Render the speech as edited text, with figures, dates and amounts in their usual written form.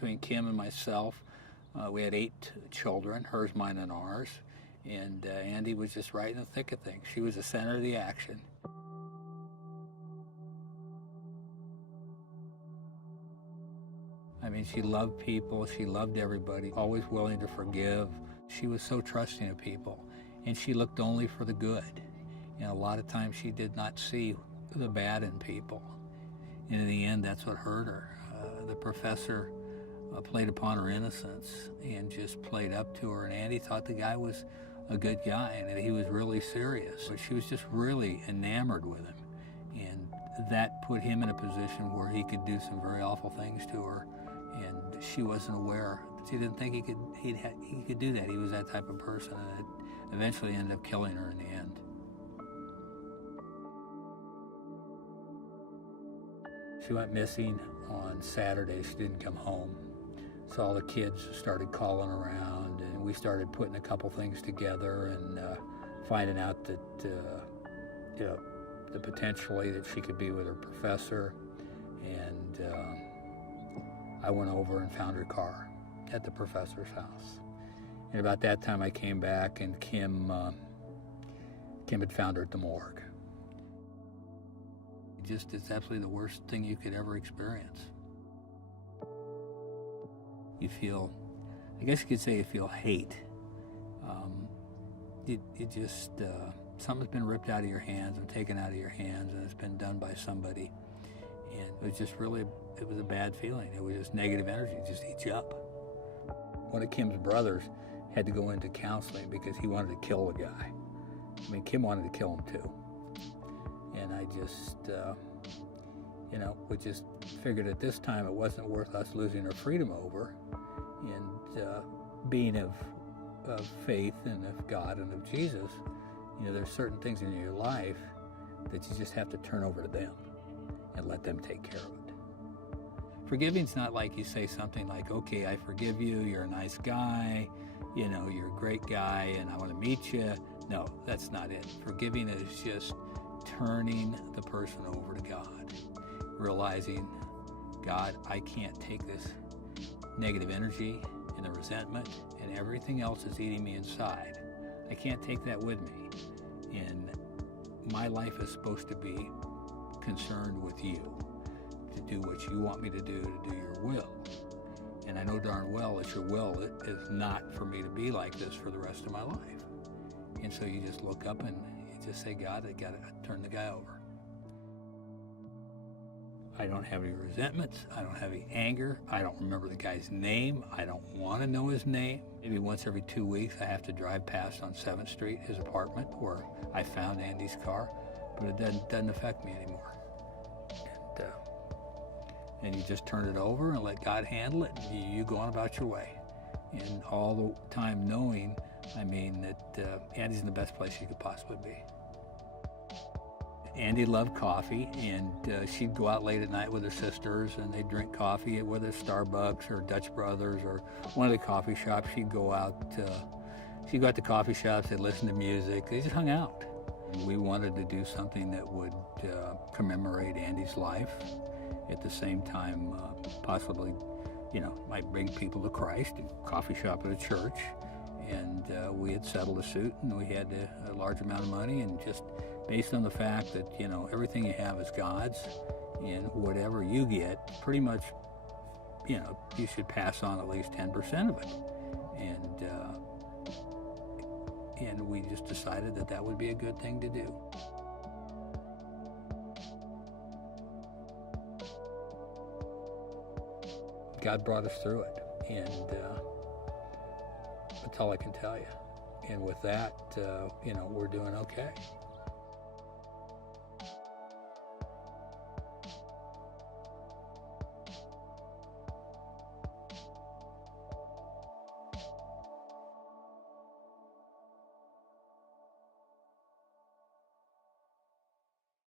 between Kim and myself. We had 8 children, hers, mine, and ours. And Andy was just right in the thick of things. She was the center of the action. I mean, she loved people, she loved everybody, always willing to forgive. She was so trusting of people, and she looked only for the good. And a lot of times she did not see the bad in people. And in the end, that's what hurt her. The professor played upon her innocence and just played up to her. And Andy thought the guy was a good guy and that he was really serious. But she was just really enamored with him. And that put him in a position where he could do some very awful things to her. And she wasn't aware. She didn't think he could do that. He was that type of person. And it eventually ended up killing her in the end. She went missing on Saturday. She didn't come home. So all the kids started calling around, and we started putting a couple things together and finding out that, that potentially that she could be with her professor. And I went over and found her car at the professor's house. And about that time I came back, and Kim had found her at the morgue. It's absolutely the worst thing you could ever experience. You feel, I guess you could say you feel hate. Something's been ripped out of your hands and taken out of your hands, and it's been done by somebody. And it was just really, it was a bad feeling. It was just negative energy, it just eats you up. One of Kim's brothers had to go into counseling because he wanted to kill the guy. I mean, Kim wanted to kill him too. And I just, we just figured at this time it wasn't worth us losing our freedom over. And being of faith and of God and of Jesus, there's certain things in your life that you just have to turn over to them and let them take care of it. Forgiving's not like you say something like, okay, I forgive you, you're a nice guy, you're a great guy, and I want to meet you. No, that's not it. Forgiving is just turning the person over to God, realizing, God, I can't take this negative energy and the resentment and everything else is eating me inside. I can't take that with me. And my life is supposed to be concerned with you, to do what you want me to do your will. And I know darn well that your will is not for me to be like this for the rest of my life. And so you just look up and you just say, God, I gotta turn the guy over. I don't have any resentments. I don't have any anger. I don't remember the guy's name. I don't want to know his name. Maybe once every 2 weeks I have to drive past on 7th Street, his apartment, where I found Andy's car, but it doesn't affect me anymore. And you just turn it over and let God handle it, and you go on about your way. And all the time knowing, that Andy's in the best place you could possibly be. Andy loved coffee, and she'd go out late at night with her sisters, and they'd drink coffee, whether it's Starbucks or Dutch Brothers or one of the coffee shops. She'd go out to coffee shops, they'd listen to music, they just hung out. We wanted to do something that would commemorate Andy's life, at the same time possibly, might bring people to Christ, a coffee shop at a church. And we had settled a suit, and we had a large amount of money, and just based on the fact that, everything you have is God's, and whatever you get, pretty much, you should pass on at least 10% of it. And we just decided that would be a good thing to do. God brought us through it, and that's all I can tell you. And with that, we're doing okay.